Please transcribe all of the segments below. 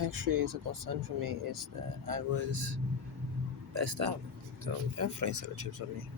actually is a concern for me is that I was passed out. So air frying sour chips on me.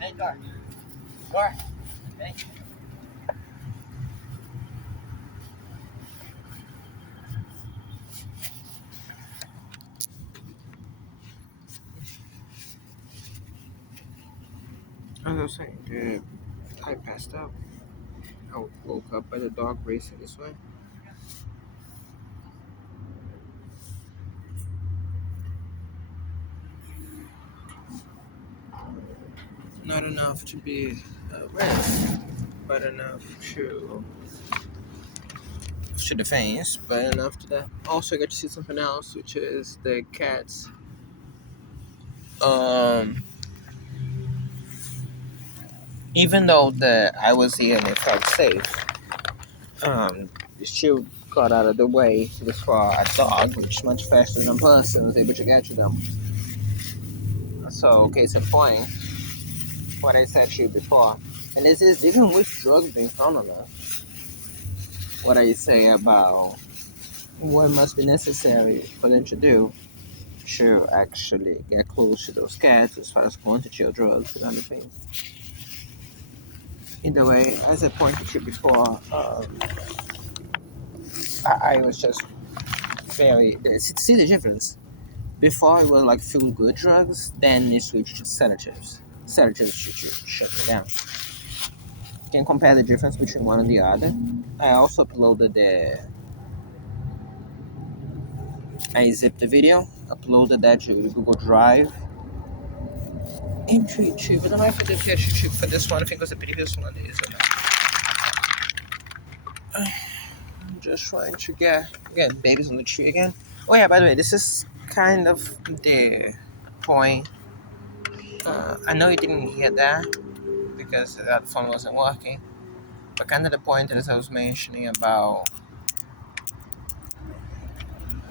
Hey, Gar. Gar. Hey. As I was saying, I passed out. I woke up by the dog racing this way. Not enough to be red, but enough to the face, but enough to that. Also, I got to see something else, which is the cats. Um, Even though I was here and it felt safe, the shield got out of the way before a dog, which is much faster than a person, was able to get to them. So, case in point, what I said to you before, and this is even with drugs being found on us, what I say about what must be necessary for them to do to actually get close to those cats as far as quantity of drugs and other things. Either way, as I pointed to before, I was just very see the difference. Before it was like feel good drugs, then it switched to sedatives. Sedatives should shut me down. Can compare the difference between one and the other. I also uploaded I zipped the video, uploaded that to Google Drive. Into YouTube. I don't know if I did catch YouTube for this one. I think it was the previous one is or not. I'm just trying to get babies on the tree again. Oh yeah, by the way, this is kind of the point. I know you didn't hear that because that phone wasn't working. But kind of the point as I was mentioning about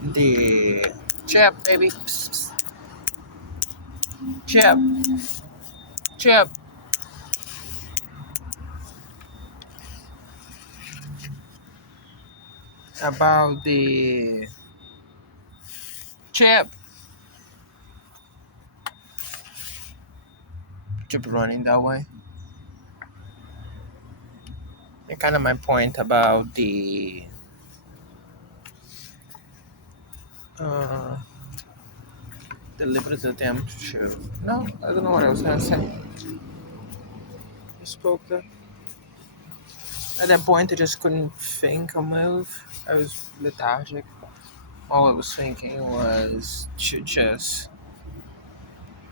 the chip, baby. Psst, psst. Chip, chip. About the chip. Chip running that way. And kind of my point about uh, deliberate attempt to. No, I don't know what I was gonna say. I spoke there. At that point, I just couldn't think or move. I was lethargic. All I was thinking was to just.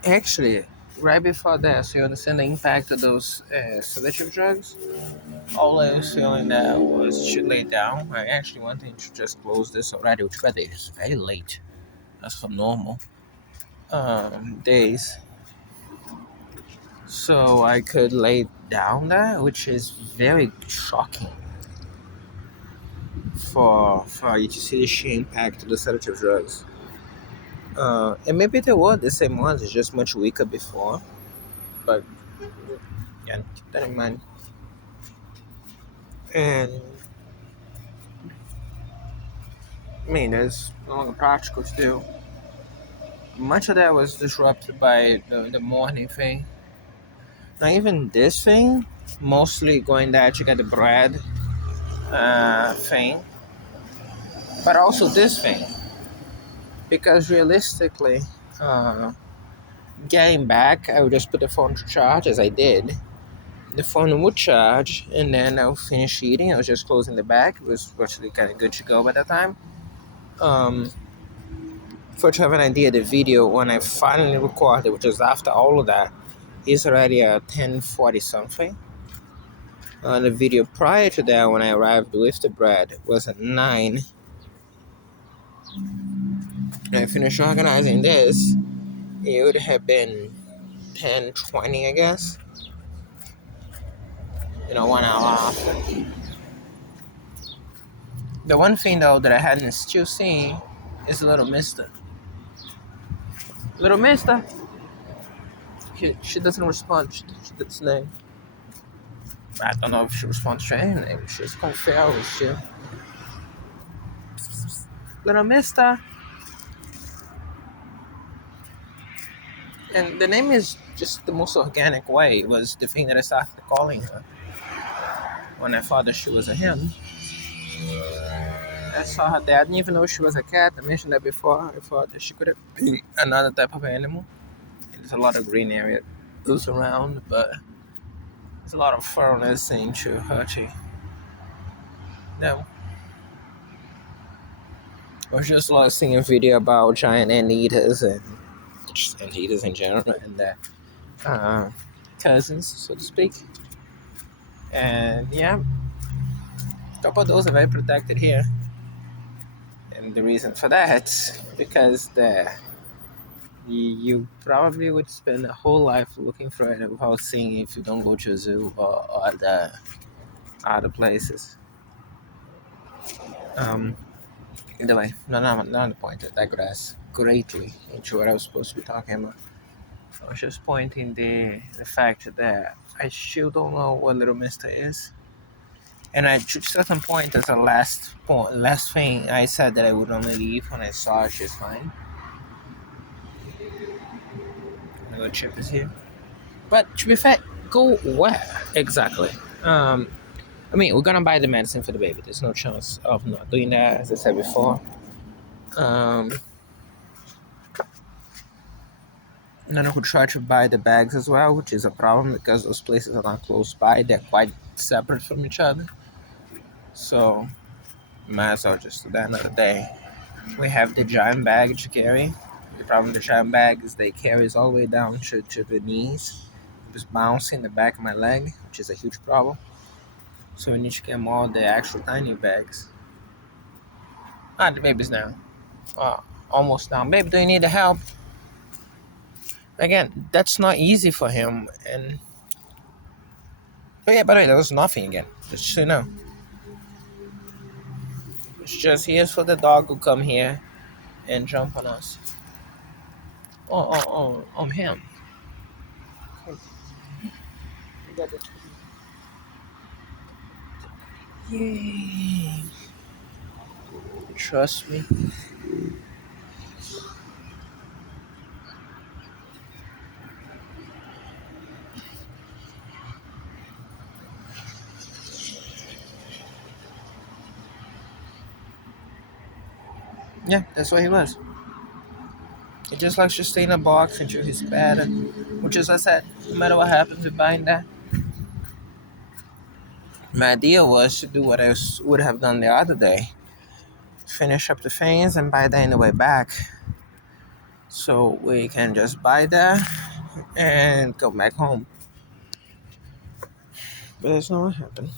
Actually, right before that, so you understand the impact of those sedative drugs? All I was feeling that was to lay down. I actually wanted to just close this already, which by the way is very late. That's for normal days. So I could lay down there, which is very shocking for you to see the sheer impact of the sedative drugs. And maybe they were the same ones, it's just much weaker before. But yeah, keep that in mind. And I mean, there's no longer practical to do. Much of that was disrupted by the morning thing. Now, even this thing, mostly going there to get the bread thing, but also this thing. Because realistically, uh, getting back, I would just put the phone to charge as I did. The phone would charge, and then I would finish eating. I was just closing the back. It was actually kind of good to go by that time. Um, for to have an idea, the video when I finally recorded, which was after all of that, It's already at 10:40 something. The video prior to that, when I arrived with the bread, was at 9. I finished organizing this. It would have been 10:20, I guess. 1 hour after. The one thing though that I hadn't still seen is Little Mister. Little Mister. She doesn't respond to its name. I don't know if she responds to any name. She's confused with you. Little Mister. And the name is just the most organic way. It was the thing that I started calling her when I thought that she was a him. I saw her dad. I didn't even know she was a cat. I mentioned that before. I thought that she could have been another type of animal. There's a lot of green area goes around, but there's a lot of fur on this thing to hurt you. No. I was just like seeing a video about giant anteaters and just anteaters in general and their cousins, so to speak. And yeah, a couple of those are very protected here. And the reason for that, because you probably would spend a whole life looking for it without seeing it if you don't go to a zoo or other places. Either way, not the point. I digress greatly into what I was supposed to be talking about. I was just pointing the fact that I still don't know what Little Mister is. And at a certain point, as a last thing, I said that I would only leave when I saw she's fine. The chip is here. But to be fair, go where exactly? We're gonna buy the medicine for the baby. There's no chance of not doing that, as I said before. And then I could try to buy the bags as well, which is a problem because those places are not close by. They're quite separate from each other. So, might as well just do that another day. We have the giant bag to carry. The problem with the giant bag is they carries all the way down to the knees. Just bouncing the back of my leg, which is a huge problem. So we need to get more of the actual tiny bags. The baby's down. Almost down. Baby, do you need the help? Again, that's not easy for him. And oh yeah, by the way, there was nothing again. Just so you know. It's just here's for the dog who come here and jump on us. On him. Yay. Trust me. Yeah, that's what he was. He just likes to stay in a box until he's better. Which is, as I said, no matter what happens with buying that. My idea was to do what I would have done the other day. Finish up the things and buy that on the way back. So we can just buy that and go back home. But that's not what happened.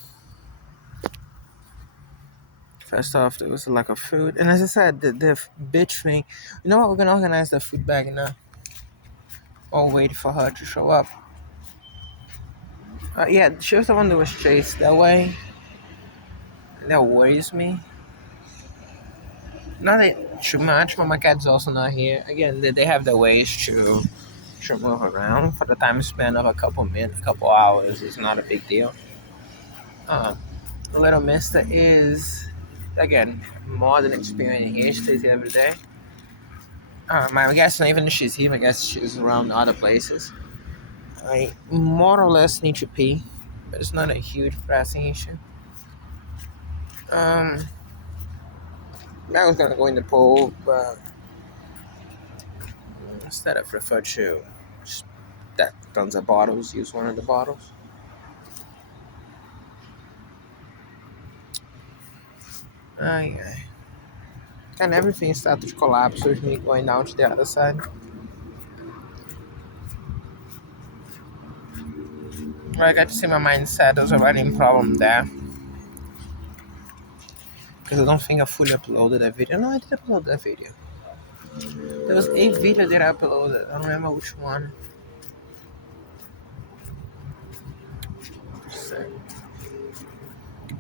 First off, there was a lack of food. And as I said, the bitch thing. You know what? We're going to organize the food bag now. Or wait for her to show up. Yeah, she was the one that was chased that way. That worries me. Not too much, but my cat's also not here. Again, they have the ways to move around. For the time span of a couple minutes, couple hours, is not a big deal. Little Mister is, again, more than experiencing. He stays here every day. I guess not even if she's here, I guess she's around other places. I more or less need to pee, but it's not a huge pressing issue. I was gonna go in the pool, but instead I prefer to just that tons of bottles, use one of the bottles. And everything started to collapse with me going down to the other side. But I got to see my mindset. There's a writing problem there. Because I don't think I fully uploaded that video. No, I did upload that video. There was a video that I uploaded. I don't remember which one. So,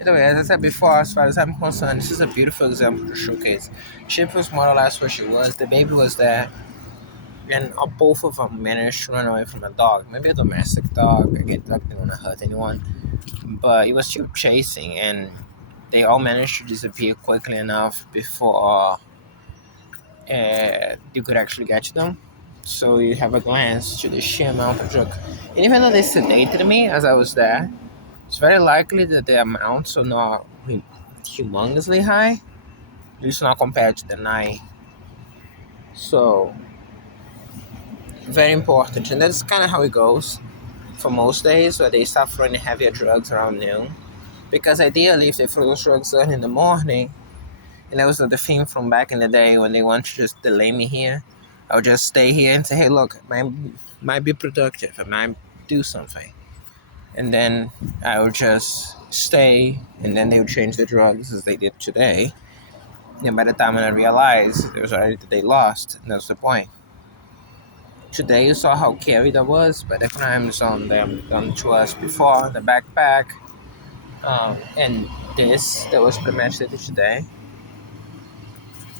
either way, as I said before, as far as I'm concerned, this is a beautiful example to showcase. Chip was more or less where she was. The baby was there. And both of them managed to run away from a dog. Maybe a domestic dog. Again, dog didn't want to hurt anyone. But it was still chasing. And they all managed to disappear quickly enough before you could actually catch them. So you have a glance to the sheer amount of drug. And even though they sedated me as I was there, it's very likely that the amounts are not humongously high, at least not compared to the night. So, very important. And that's kind of how it goes for most days, where they start throwing heavier drugs around noon. Because ideally, if they throw those drugs early in the morning, and that was the theme from back in the day when they want to just delay me here, I would just stay here and say, hey, look, it might be productive. I might do something. And then I would just stay, and then they would change the drugs as they did today. And by the time I realized, it was already the day lost, and that's the point. Today you saw how carried I was by the crimes on them done to us before, the backpack, and this that was premeditated today.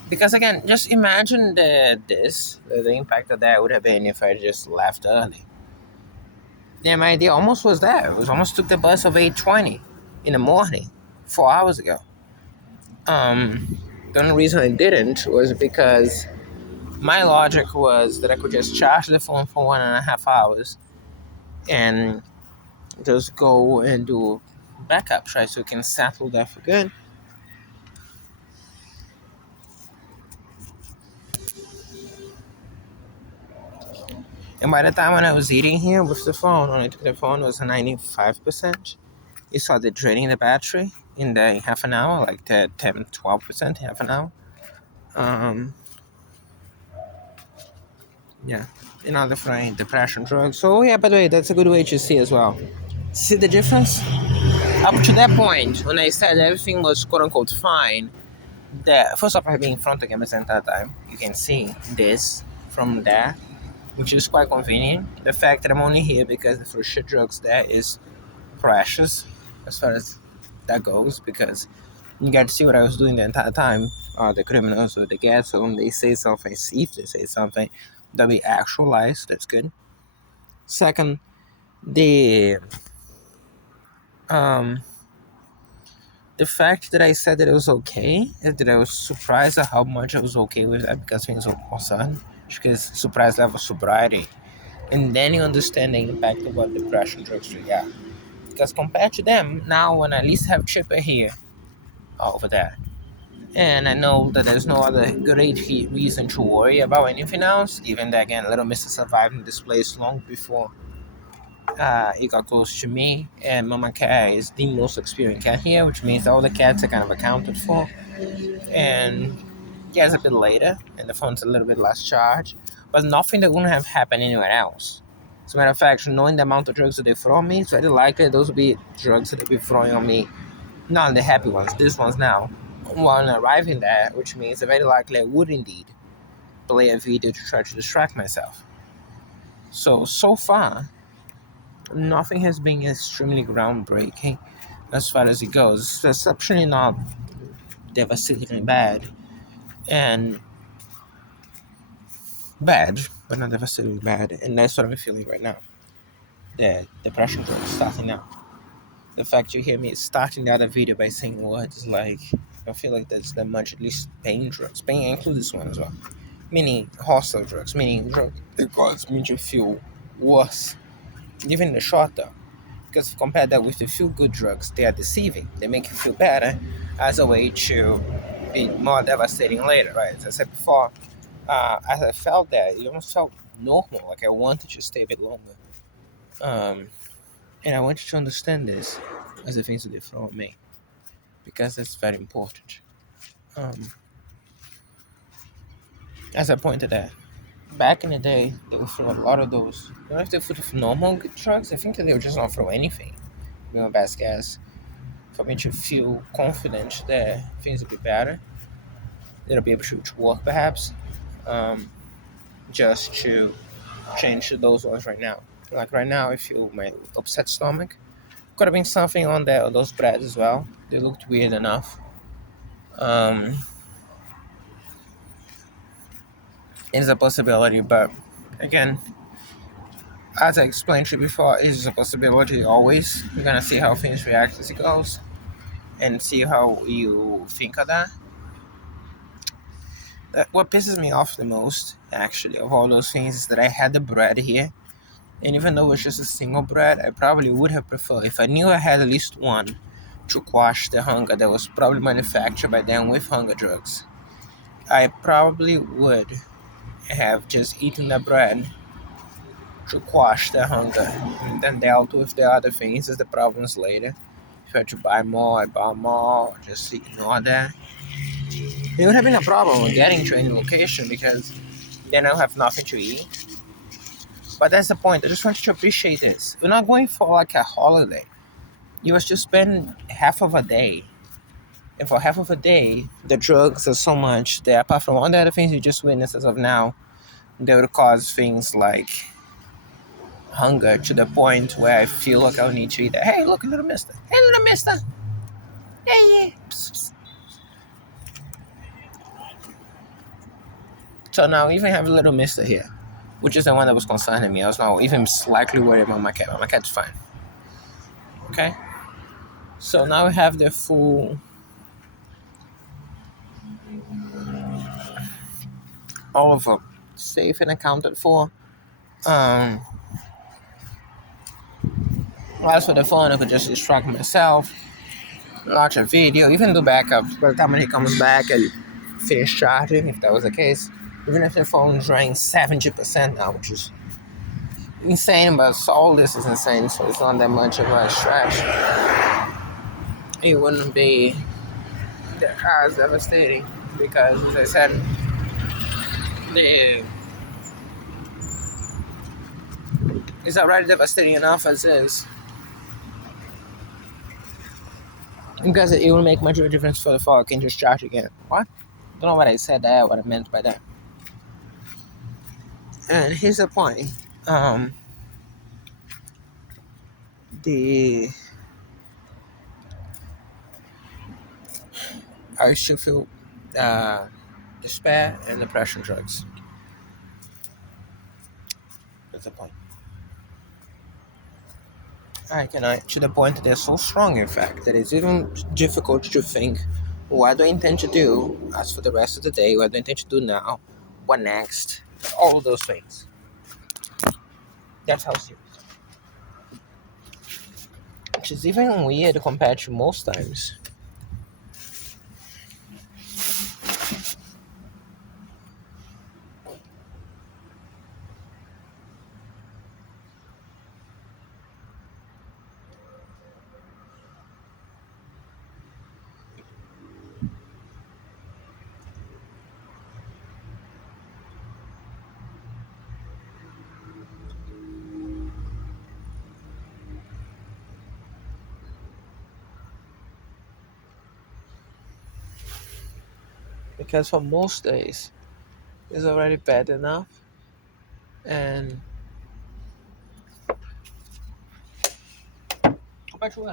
Because again, just imagine the impact of that would have been if I just left early. Yeah, my idea almost was there. It was almost took the bus of 8:20 in the morning, 4 hours ago. The only reason I didn't was because my logic was that I could just charge the phone for 1.5 hours and just go and do backup, right? So we can settle that for good. And by the time when I was eating here with the phone, when I took the phone, it was 95%. You saw the draining the battery in the half an hour, like the 10, 12%, half an hour. Yeah, another frying depression drug. So yeah, by the way, that's a good way to see as well. See the difference? Up to that point, when I said everything was quote unquote fine, that first off I being in front of cameras the entire time. You can see this from there, which is quite convenient. The fact that I'm only here because the first shit drugs there is precious as far as that goes, because you get to see what I was doing the entire time. The criminals or the guests, so when they say something, see if they say something, they'll be actualized. That's good. Second, the um, the fact that I said that it was okay, that I was surprised at how much I was okay with that, because things were concerned, because surprise level sobriety, and then you understand the impact of what depression drugs do. Yeah, because compared to them, now when I at least have Chipper here over there, and I know that there's no other great reason to worry about anything else, given that, again, Little Mister survived in this place long before it got close to me, and Mama Cat is the most experienced cat here, which means all the cats are kind of accounted for. And yeah, it's a bit later, and the phone's a little bit less charged, but nothing that wouldn't have happened anywhere else. As a matter of fact, knowing the amount of drugs that they throw on me, it's very likely those will be drugs that they'll be throwing on me, not the happy ones, these ones now. When arriving there, which means very likely I would indeed play a video to try to distract myself. So far, nothing has been extremely groundbreaking as far as it goes. It's exceptionally not devastatingly bad, and bad, but not devastatingly bad, and that's what I'm feeling right now. The depression is starting now. The fact you hear me starting the other video by saying words like, I feel like that's that much, at least pain drugs. Pain includes this one as well. Meaning hostile drugs, meaning drugs that cause me to feel worse, even in the short term. Because compare that with the feel-good drugs, they are deceiving. They make you feel better as a way to be more devastating later, right? As I said before, as I felt that, it almost felt normal, like I wanted to stay a bit longer. And I want you to understand this as the things that they throw at me, because that's very important. As I pointed out, back in the day, they would throw a lot of those. You know, if they put normal drugs, I think that they would just not throw anything. Be my best guess. For me to feel confident that things will be better, it'll be able to work perhaps. Um, just to change those ones right now. Like right now, I feel my upset stomach. Could have been something on there, those breads as well. They looked weird enough. Um, it's a possibility, but again, as I explained to you before, it's a possibility always. We're gonna see how things react as it goes and see how you think of that. What pisses me off the most, actually, of all those things is that I had the bread here. And even though it's just a single bread, I probably would have preferred, if I knew I had at least one, to quash the hunger that was probably manufactured by them with hunger drugs. I probably would have just eaten the bread to quash the hunger and then dealt with the other things as the problems later. If I had to buy more, I buy more, just ignore that. It would have been a problem with getting to any location because then I'll have nothing to eat. But that's the point. I just want you to appreciate this. We're not going for like a holiday. You was to spend half of a day. And for half of a day, the drugs are so much that apart from all the other things you just witnessed as of now, they would cause things like hunger to the point where I feel like I'll need to eat that. Hey, look, little mister. Hey, little mister. Hey, yeah. So now I even have a little mister here, which is the one that was concerning me. I was not even slightly worried about my cat. My cat's fine. Okay? So now we have the full all of them safe and accounted for. Um, as for the phone, I could just distract myself, watch a video, even do backups. By the time when he comes back and finish charging, if that was the case, even if the phone drains 70% now, which is insane, but all this is insane, so it's not that much of a stretch. It wouldn't be as devastating because, as I said, the it's already devastating enough as is. Because it will make much of a difference for the fall. I can just charge again. What? Don't know what I said there, what I meant by that. And here's the point. The I still feel despair and depression drugs. That's the point. I cannot to the point that they're so strong, in fact, that it's even difficult to think what do I intend to do as for the rest of the day, what do I intend to do now, what next, all of those things. That's how serious. Which is even weird compared to most times. Because for most days, it's already bad enough. And how about you?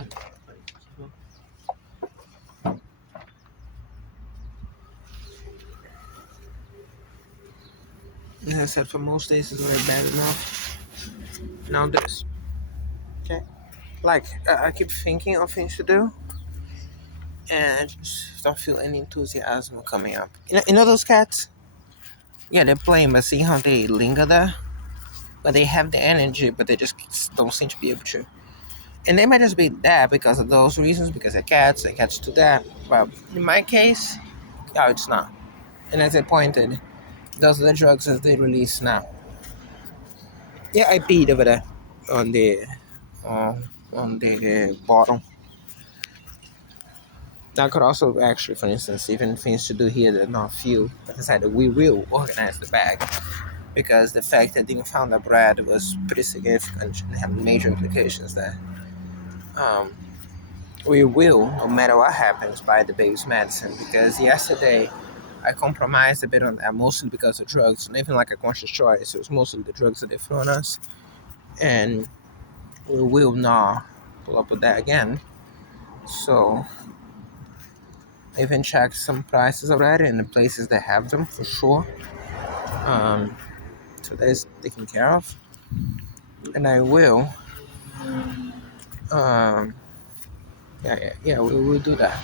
As I said, for most days, it's already bad enough. Now this. Okay? Like, I keep thinking of things to do, and I just don't feel any enthusiasm coming up. You know those cats? Yeah, they're playing, but see how they linger there? But they have the energy, but they just don't seem to be able to. And they might just be there because of those reasons, because they're cats do that. But in my case, no, it's not. And as I pointed, those are the drugs that they release now. Yeah, I peed over there on the uh, on the bottom. That could also for instance, even things to do here that not few. But I decided we will organize the bag. because the fact that they didn't found the bread was pretty significant and had major implications there. Um, we will, no matter what happens, buy the baby's medicine because yesterday I compromised a bit on that, mostly because of drugs, not even like a conscious choice. It was mostly the drugs that they threw on us, and we will not pull up with that again. So I even checked some prices already in the places that have them for sure. Um, so that is taken care of, and I will. Um, yeah, we will do that.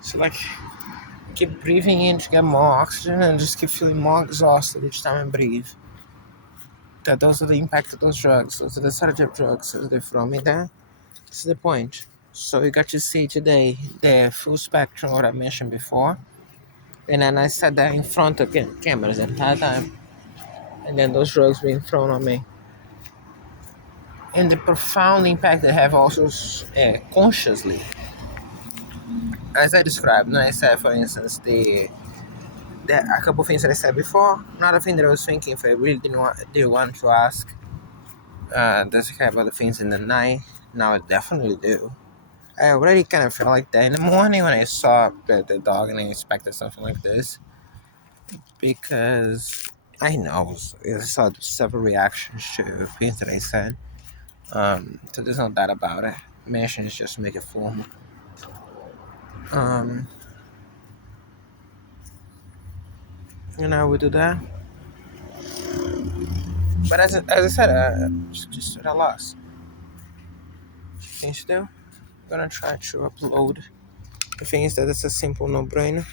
So like keep breathing in to get more oxygen and just keep feeling more exhausted each time I breathe. That those are the impact of those drugs. Those are the sedative drugs that they throw me there. That's the point. So you got to see today the full spectrum what I mentioned before. And then I sat there in front of cameras the entire time. And then those drugs being thrown on me. And the profound impact they have also consciously. As I described, when I said, for instance, a couple of things that I said before. Another thing that I was thinking, if I really did want to ask, does it have other things in the night? Now I definitely do. I already kind of felt like that in the morning when I saw the dog and I expected something like this because I know I saw several reactions to things that I said. So there's no doubt about it. Mentions just make it formal. Um, and I would do that. But as I said, just at a loss. Things to do. I'm gonna try to upload the things that it's a simple no-brainer.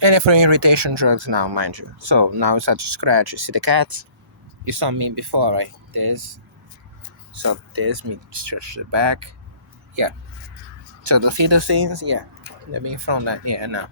And for irritation drugs now, mind you. So now it's at scratch. You see the cats? You saw me before, right? There's me stretch the back. Yeah. So the feeder things, yeah. They're being thrown that, yeah, now.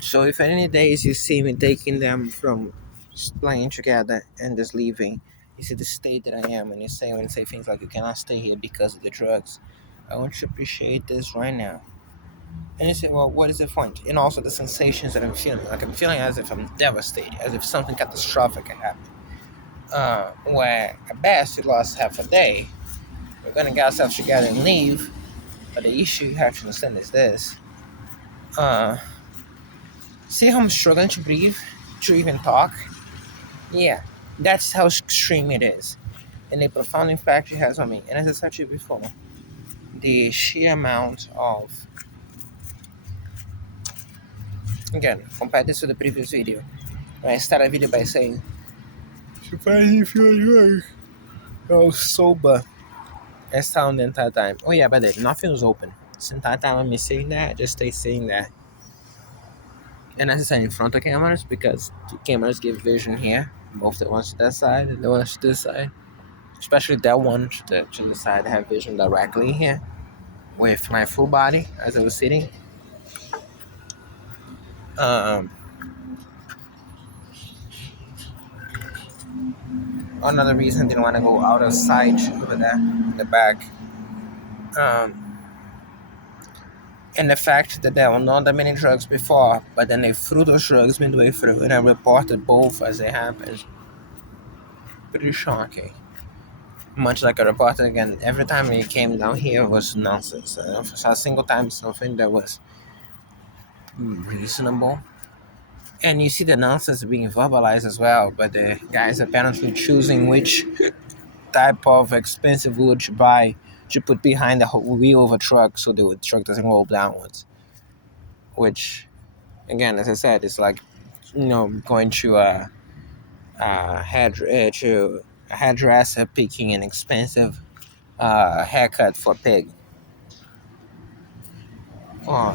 So if any days you see me taking them from just playing together and just leaving, you see the state that I am, and when you say things like you cannot stay here because of the drugs. I want you to appreciate this right now. And you say, well, what is the point? And also the sensations that I'm feeling. Like I'm feeling as if I'm devastated, as if something catastrophic had happened. Where at best you lost half a day, we're gonna get ourselves together and leave. But the issue you have to understand is this. Uh, See how I'm struggling to breathe, to even talk? Yeah, that's how extreme it is. And the profound impact it has on me. And as I said to you before, the sheer amount of, again, compare this to the previous video. When I started a video by saying, surprise if you're sober. I sound the entire time. Oh yeah, but then nothing was open. This entire time I'm saying that, I just stay saying that. And as I said, in front of cameras, because the cameras give vision here, both the ones to that side and the ones to this side. Especially that one to the side, I have vision directly here with my full body as I was sitting. Um, Another reason I didn't want to go out of sight over there in the back. Um, and the fact that there were not that many drugs before, but then they threw those drugs midway through, and I reported both as they happened. Pretty shocking. Much like I reported again, every time he came down here was nonsense. I never saw a single time something that was reasonable. And you see the nonsense being verbalized as well, but the guys apparently choosing which type of expensive wood to buy to put behind the wheel of a truck so the truck doesn't roll downwards. Which, again, as I said, is like, going to a hairdresser picking an expensive haircut for a pig, or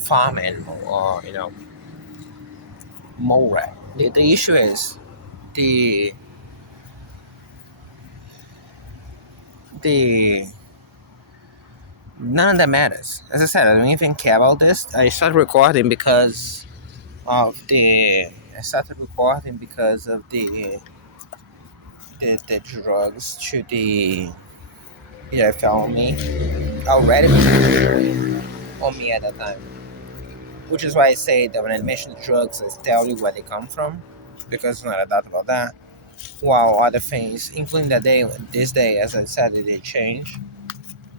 farming, or mole rat. The issue is the the none of that matters. As I said, I don't even care about this. I started recording because of the. I started recording because of the drugs to the fell on me already on me at that time. Which is why I say that when I mention drugs, I tell you where they come from, because there's not a doubt about that. While other things, including this day, as I said, it did change,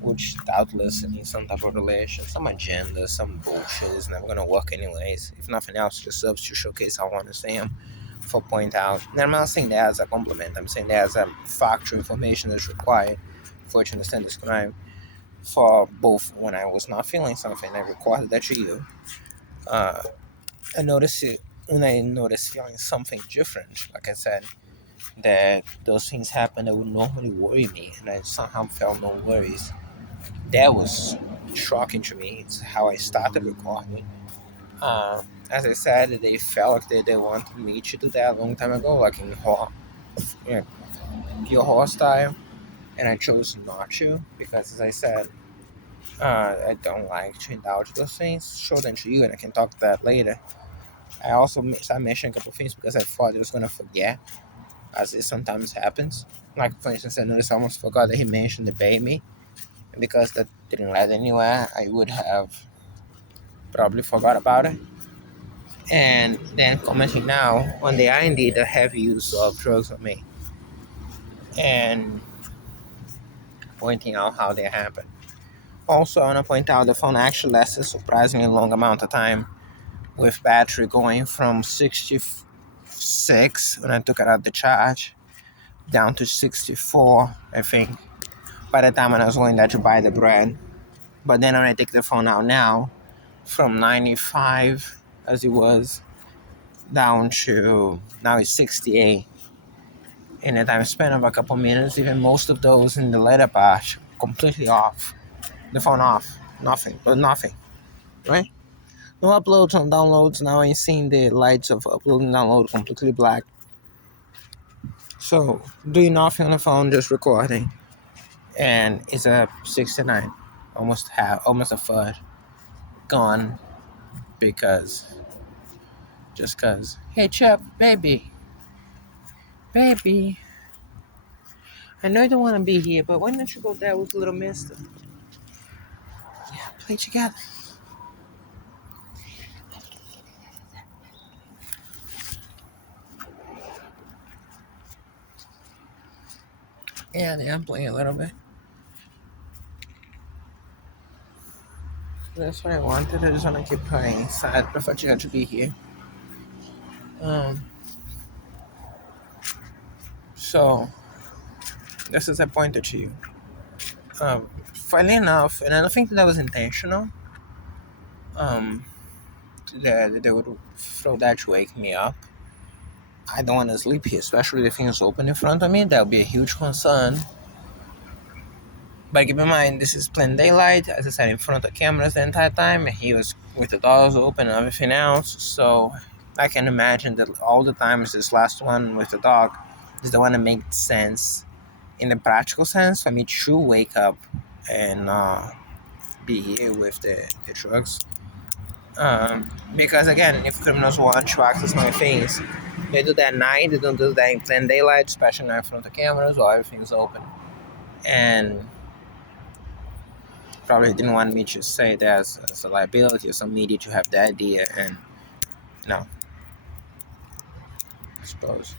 which doubtless needs some type of relation, some agenda, some bullshit is never gonna work anyways. If nothing else, just serves to showcase how honest I am for point out. And I'm not saying that as a compliment, I'm saying that as a factual information that's required for you to understand this crime. For both when I was not feeling something, I recorded that to you. Uh, I noticed it when I noticed feeling something different, like I said, that those things happen that would normally worry me, and I somehow felt no worries. That was shocking to me. It's how I started recording. As I said, they felt like they wanted me to do that a long time ago, like in pure horror style, and I chose not to because, as I said, I don't like to indulge those things. Show them to you, and I can talk that later. I also started mentioning a couple things because I thought I was gonna forget, as it sometimes happens. Like for instance, I noticed I almost forgot that he mentioned the baby, and because that didn't lead anywhere, I would have probably forgot about it. And then commenting now on the indeed the heavy use of drugs on me, and pointing out how they happen. Also, I want to point out the phone actually lasted a surprisingly long amount of time, with battery going from 66 when I took it out the charge down to 64, I think, by the time when I was going there to buy the bread. But then when I take the phone out now, from 95 as it was down to now it's 68. In a time span of a couple minutes, even most of those in the later part completely off. The phone off. Nothing, but nothing. Right? No uploads, no downloads. Now I'm seeing the lights of upload and download completely black. So, doing nothing on the phone, just recording. And it's a 69. Almost a third. Gone. Just cause. Hey, Chuck, baby. Baby. I know you don't want to be here, but why don't you go there with little mister? Yeah, play together. Yeah, I'm playing a little bit. That's what I wanted. I just want to keep playing. So I prefer you to be here. Um, so this is a pointer to you. Funny enough, and I don't think that was intentional. Um, that they would throw that to wake me up. I don't want to sleep here, especially if things open in front of me. That would be a huge concern. But keep in mind, this is plain daylight. As I said, in front of the cameras the entire time. He was with the doors open and everything else. So I can imagine that all the times this last one with the dog is the one that makes sense in the practical sense for me to wake up and be here with the drugs. Because again, if criminals want to access my things, they do that at night. They don't do that in plain daylight, especially not in front of the cameras while everything's open. And probably didn't want me to say that as a liability or some media to have the idea, and no, I suppose.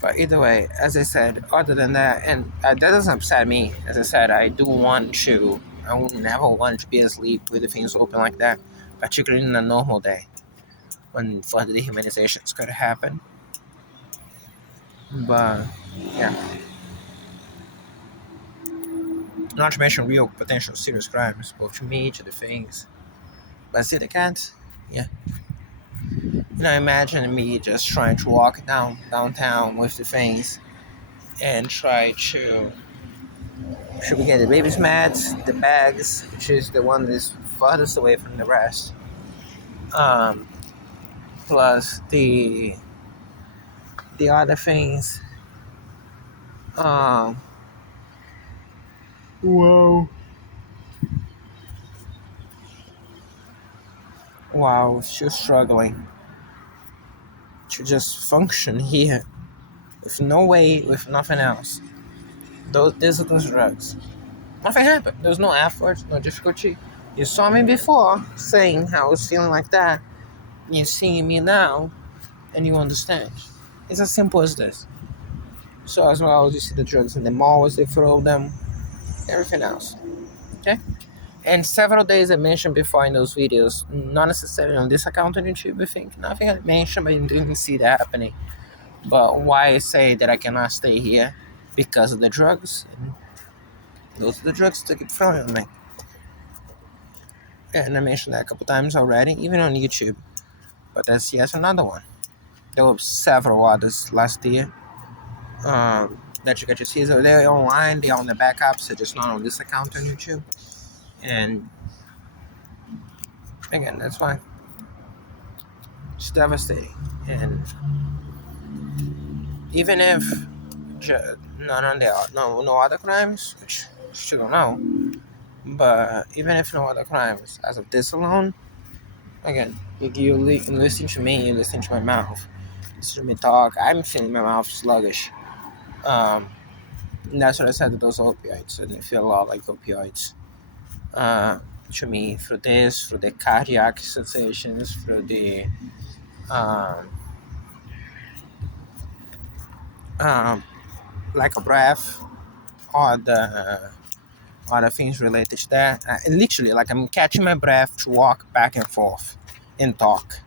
But either way, as I said, other than that, and that doesn't upset me. As I said, I would never want to be asleep with the things open like that, particularly in a normal day when further dehumanizations could happen. But yeah, not to mention real potential serious crimes, both to me, to the things. But see the cat? Yeah. Imagine me just trying to walk downtown with the things and try to should we get the baby's mats, the bags, which is the one that's farthest away from the rest, um, plus the other things. Um, Whoa. Wow, she's struggling to just function here with no weight, with nothing else. These are those drugs. Nothing happened. There was no effort, no difficulty. You saw me before saying how I was feeling like that. You're seeing me now, and you understand. It's as simple as this. So as well as you see the drugs in the malls, they throw them, everything else. Okay? And several days I mentioned before in those videos, not necessarily on this account on YouTube, I think. Nothing I mentioned, but I didn't see that happening. But why I say that I cannot stay here? Because of the drugs. And those are the drugs that keep throwing on me. And I mentioned that a couple times already, even on YouTube. But that's yet another one. There were several others last year that you get to see. So they're online, they're on the backups, they're just not on this account on YouTube. And again, that's why it's devastating. And even if no other crimes, which you still don't know, but even if no other crimes, as of this alone, again, you listen to me, you listen to my mouth, listen to me talk. I'm feeling my mouth sluggish. And that's what I said to those opioids, and they feel a lot like opioids. To me, through the cardiac sensations, through the um, lack of breath, or the other things related to that. Literally, like I'm catching my breath to walk back and forth and talk.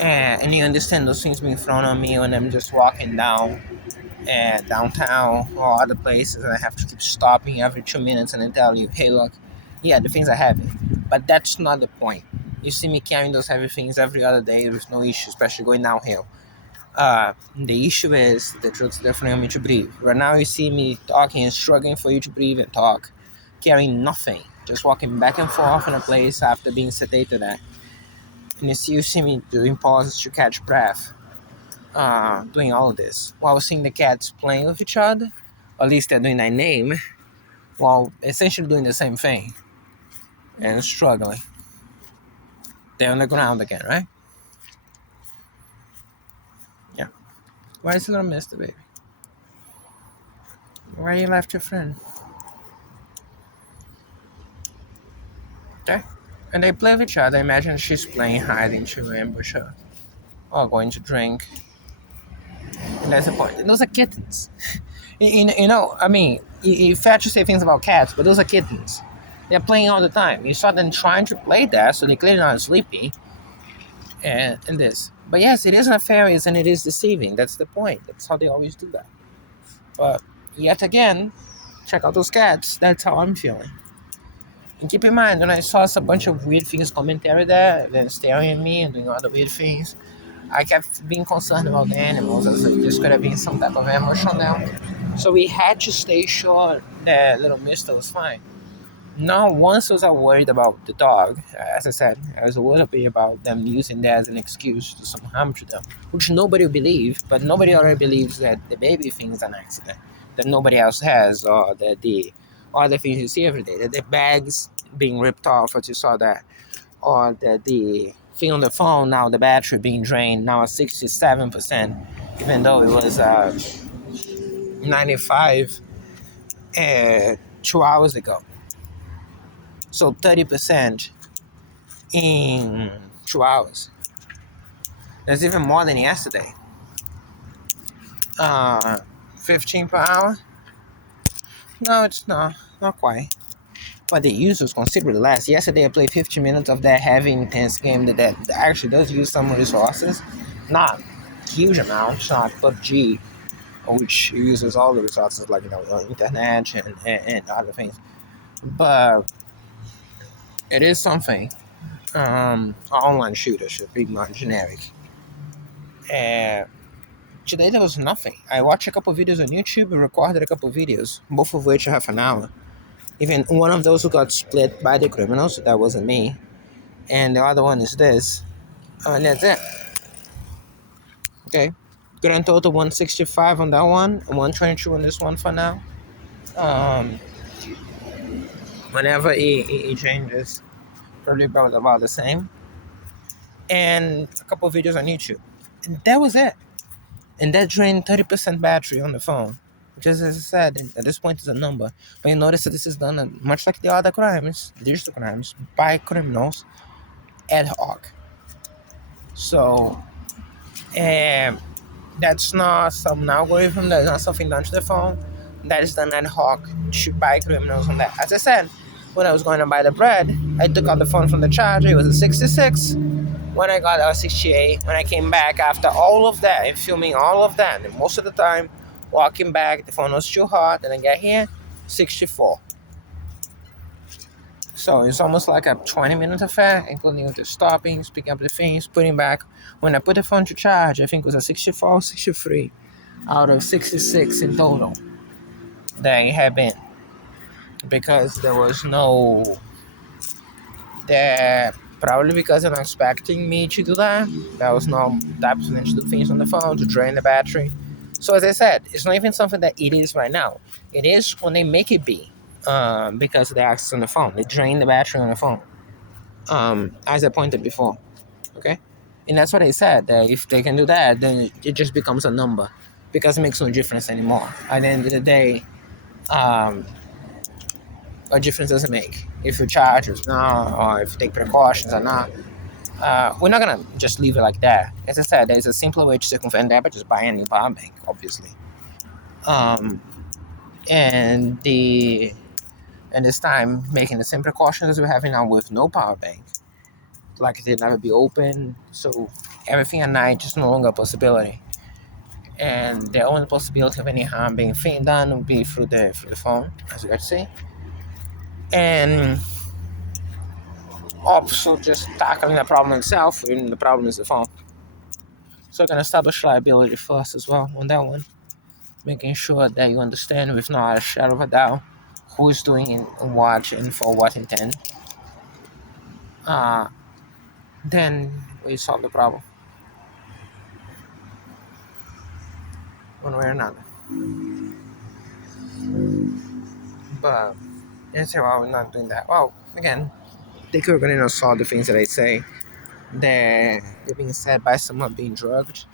And you understand those things being thrown on me when I'm just walking downtown or other places, and I have to keep stopping every 2 minutes and then tell you, hey, look, yeah, the things are heavy. But that's not the point. You see me carrying those heavy things every other day with no issue, especially going downhill. The issue is the drugs definitely want me to breathe. Right now, you see me talking and struggling for you to breathe and talk, carrying nothing, just walking back and forth in a place after being sedated at. And you see me doing pauses to catch breath, doing all of this while seeing the cats playing with each other, or at least they're doing their name, while essentially doing the same thing and struggling. They're on the ground again, right? Yeah. Why is little Mister Baby? Why you left your friend? Okay. And they play with each other. Imagine she's playing hiding to ambush her, or going to drink. And that's the point. And those are kittens. I mean, it's fair to say things about cats, but those are kittens. They're playing all the time. You saw them trying to play that, so they're clearly not sleepy. And this. But yes, it is nefarious and it is deceiving. That's the point. That's how they always do that. But yet again, check out those cats. That's how I'm feeling. And keep in mind, when I saw a bunch of weird things commentary there, then staring at me and doing other weird things, I kept being concerned about the animals, as if this could have been some type of ambush on them. So we had to stay sure that little Mister was fine. Not once was I worried about the dog. As I said, I was worried about them using that as an excuse to some harm to them, which nobody will believe, but nobody already believes that the baby thing is an accident, that nobody else has, or that the other things you see every day, that the bags being ripped off, as you saw that, or that the thing on the phone, now the battery being drained, now at 67%, even though it was 95 2 hours ago. So 30% in 2 hours. That's even more than yesterday. 15 per hour? No, it's not quite. But the use was considerably less. Yesterday I played 15 minutes of that heavy, intense game that actually does use some resources. Not huge amounts, not PUBG, which uses all the resources like internet and other things. But it is something. Online shooter should be more generic. Uh, Today there was nothing. I watched a couple videos on YouTube and recorded a couple videos, both of which are half an hour. Even one of those who got split by the criminals, that wasn't me, and the other one is this. And that's it. Okay. Grand total 165 on that one, 122 on this one for now. Um, Whenever it changes, probably about the same. And a couple of videos on YouTube. And that was it. And that drained 30% battery on the phone. Which, as I said, at this point is a number. But you notice that this is done much like the other crimes, digital crimes, by criminals ad hoc. So, that's not some algorithm, that's not something done to the phone. That is done ad hoc by criminals on that. As I said, when I was going to buy the bread, I took out the phone from the charger. It was a 66. When I got a 68, when I came back after all of that and filming all of that, and most of the time walking back, the phone was too hot. Then I got here, 64. So it's almost like a 20-minute affair, including the stopping, picking up the things, putting back. When I put the phone to charge, I think it was a 64, 63 out of 66 in total that it had been. Because there was no... Probably because they're not expecting me to do that. There was no type of to do things on the phone to drain the battery. So as I said, it's not even something that it is right now. It is when they make it be. Because of the access on the phone. They drain the battery on the phone. As I pointed before. Okay? And that's what I said. That if they can do that, then it just becomes a number. Because it makes no difference anymore. At the end of the day, what difference does it make if you charge or not, or if you take precautions or not? We're not gonna just leave it like that. As I said, there's a simpler way to circumvent that, but just buy a new power bank, obviously. And this time making the same precautions as we're having now with no power bank, like it did never be open, so everything at night is no longer a possibility. And the only possibility of any harm being done would be through the phone, as you guys see. And also just tackling the problem itself, and the problem is the phone. So I can establish liability first as well on that one, making sure that you understand with not a shadow of a doubt who's doing it and what and for what intent. Then we solve the problem one way or another. But you say, well, we're not doing that. Well, again, they could gonna solve the things that I say. They're being said by someone being drugged,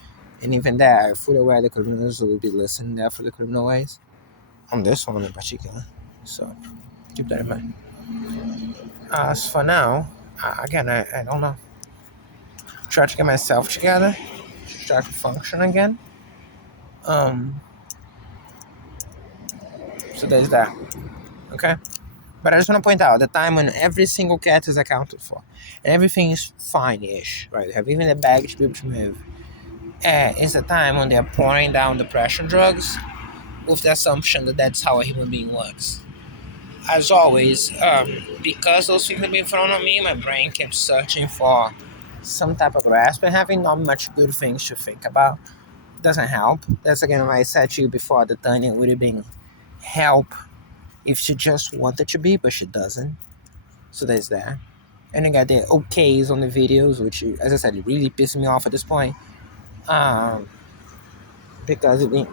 and even that, I'm fully aware the criminals will be listening there for the criminal ways on this one in particular. So keep that in mind. As for now, again, I don't know. Try to get myself together, try to function again. So there's that. Okay. But I just want to point out the time when every single cat is accounted for and everything is fine-ish, right? They have even a bag to be able to move. It's the time when they're pouring down depression drugs with the assumption that that's how a human being works. As always, because those things have been thrown on me, my brain kept searching for some type of grasp and having not much good things to think about. Doesn't help. That's again why I said to you before that Tanya would have been help if she just wanted to be, but she doesn't. So there's that. And I got the okays on the videos, which, as I said, it really pissed me off at this point. Because it didn't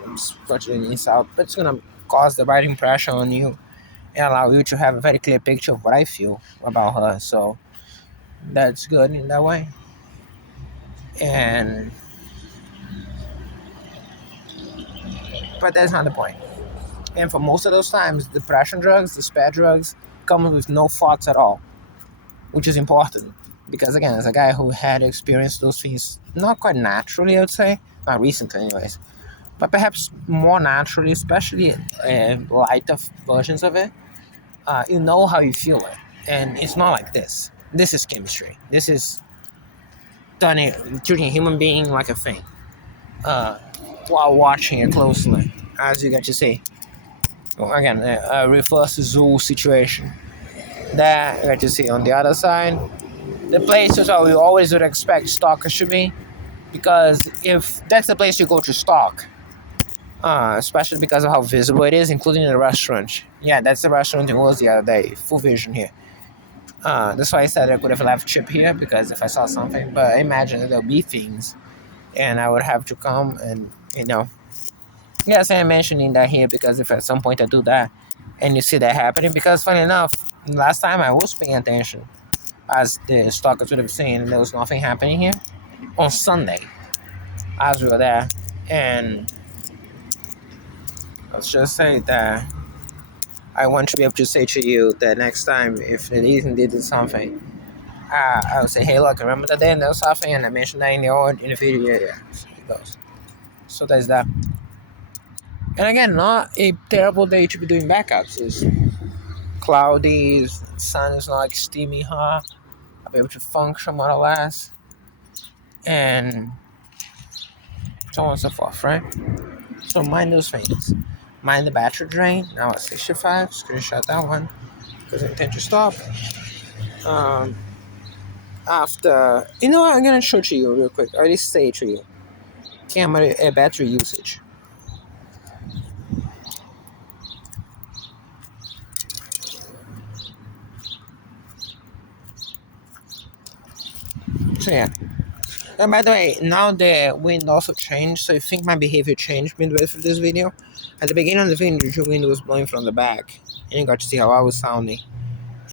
put an insult, but it's gonna cause the right impression on you and allow you to have a very clear picture of what I feel about her. So that's good in that way. But that's not the point. And for most of those times, depression drugs, the spare drugs, come with no thoughts at all, which is important. Because again, as a guy who had experienced those things, not quite naturally, I would say, not recently anyways, but perhaps more naturally, especially lighter versions of it, you know how you feel it. And it's not like this. This is chemistry. This is treating a human being like a thing, while watching it closely, as you get to see. Again, a reverse zoo situation that you get to see on the other side. the places that we always would expect stalkers to be, because if that's the place you go to stalk, especially because of how visible it is, including the restaurant. Yeah, that's the restaurant it was the other day, Full Vision here. That's why I said I could have left Chip here, because if I saw something, but I imagine that there'll be things, and I would have to come and, yes, I'm mentioning that here because if at some point I do that, and you see that happening, because funny enough, last time I was paying attention, as the stalkers would have seen, and there was nothing happening here, on Sunday, as we were there, and let's just say that I want to be able to say to you that next time, if it is indeed something, I would say, hey, look, remember that day and there was something, and I mentioned that in the video, yeah, so it goes. So there's that. And again, not a terrible day to be doing backups. It's cloudy, sun is not like steamy hot. I'll be able to function more or less, and so on and so forth, right? So mind those things. Mind the battery drain. Now at 65. Screenshot that one because I intend to stop. After, what, I'm gonna show to you real quick. I already say to you. Camera battery usage. So yeah. And by the way, now the wind also changed, so I think my behavior changed midway through this video. At the beginning of the video, the wind was blowing from the back, and you got to see how I was sounding.